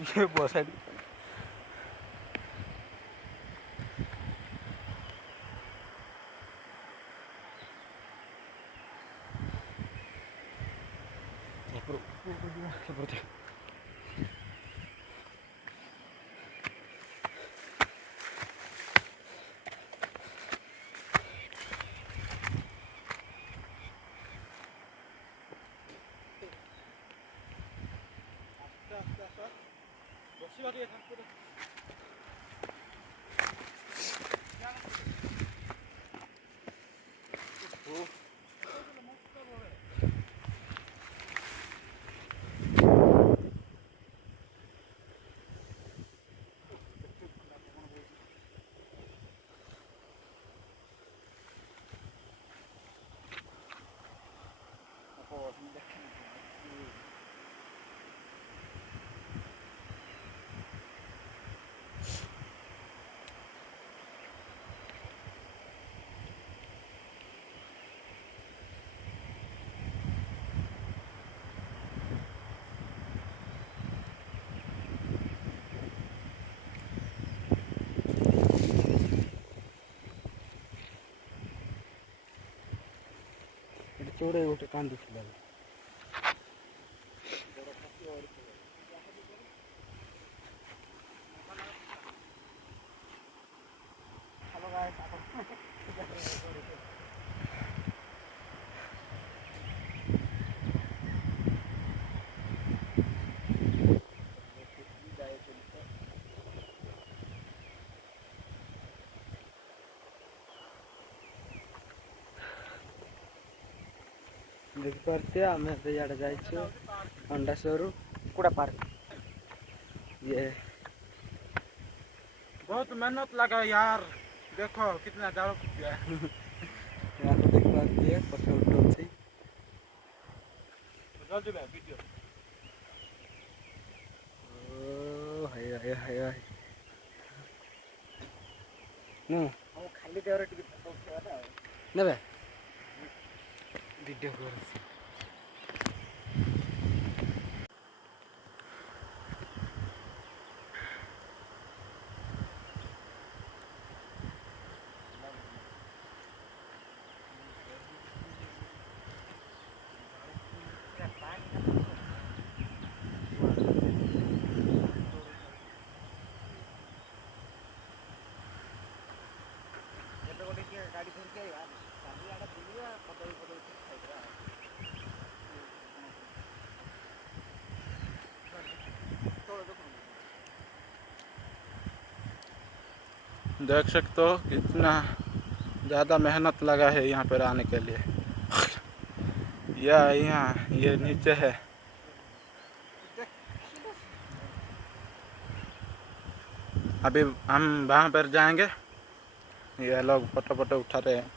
ये बहुत सारी चौड़े गोटे कांदी देखिपे आम इे जा अंडाश्वर कुड़ा पार्क ये बहुत मेहनत लगा यार देखो कितना जाड़ गया यहाँ तो देखिए पथर उठाऊँ वीडियो खाली देवर ने वीडियो कर गाड़ी धरके आड़ा बुलिया कदली देख सकते हो कितना ज़्यादा मेहनत लगा है यहाँ पर आने के लिए। यह यहाँ ये नीचे है अभी हम वहाँ पर जाएंगे। ये लोग फोटो फोटो उठा रहे हैं।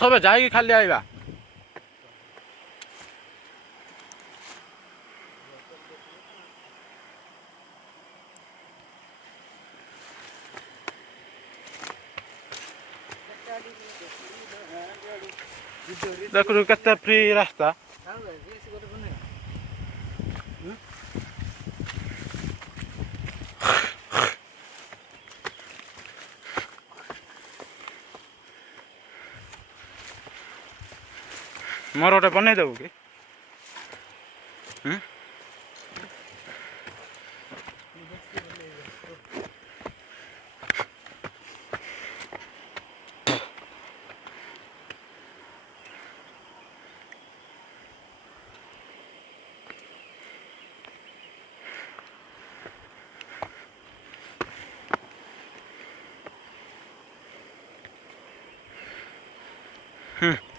सब जाएगी खाली आएगा देखो कितना फ्री रास्ता मोर गोटे बनई देबू कि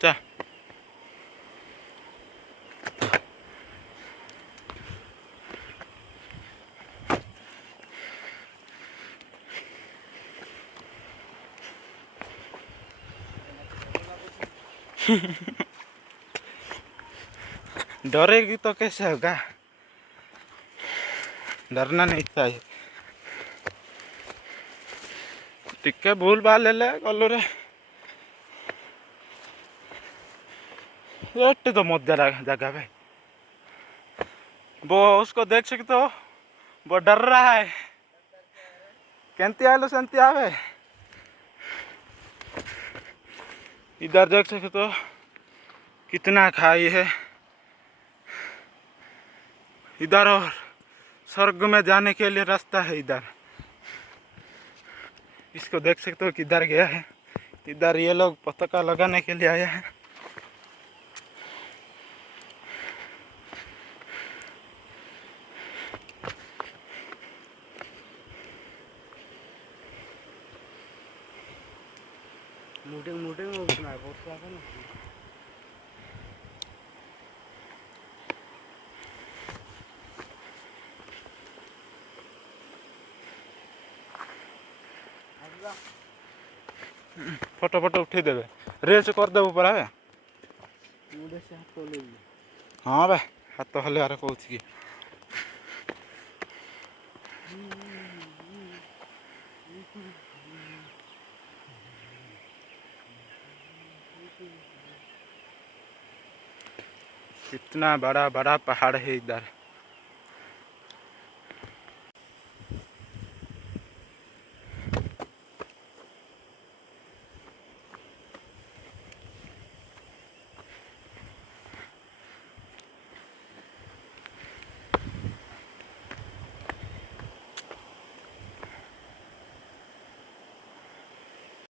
चा डरेगी तो कैसे होगा, डरना नहीं चाहिए। टिके भूल भाल ले गलु रे एट तो मजा जगह भाई। वो उसको देख सकते हो, वो डर रहा है। केंती आलो सेंती आवे। इधर देख सकते हो कितना खाई है। इधर और स्वर्ग में जाने के लिए रास्ता है इधर। इसको देख सकते हो किधर गया है। इधर ये लोग पताका लगाने के लिए आए हैं। मुटे मुटे में उठना है बहुत सारा ना। फोटो फोटो उठे देवे, रील्स कर देव परा है। मुटे से हाथ तो ले ली। हाँ भाई हाथ तो हले आरे कहूँ कि कितना बड़ा बड़ा पहाड़ है इधर।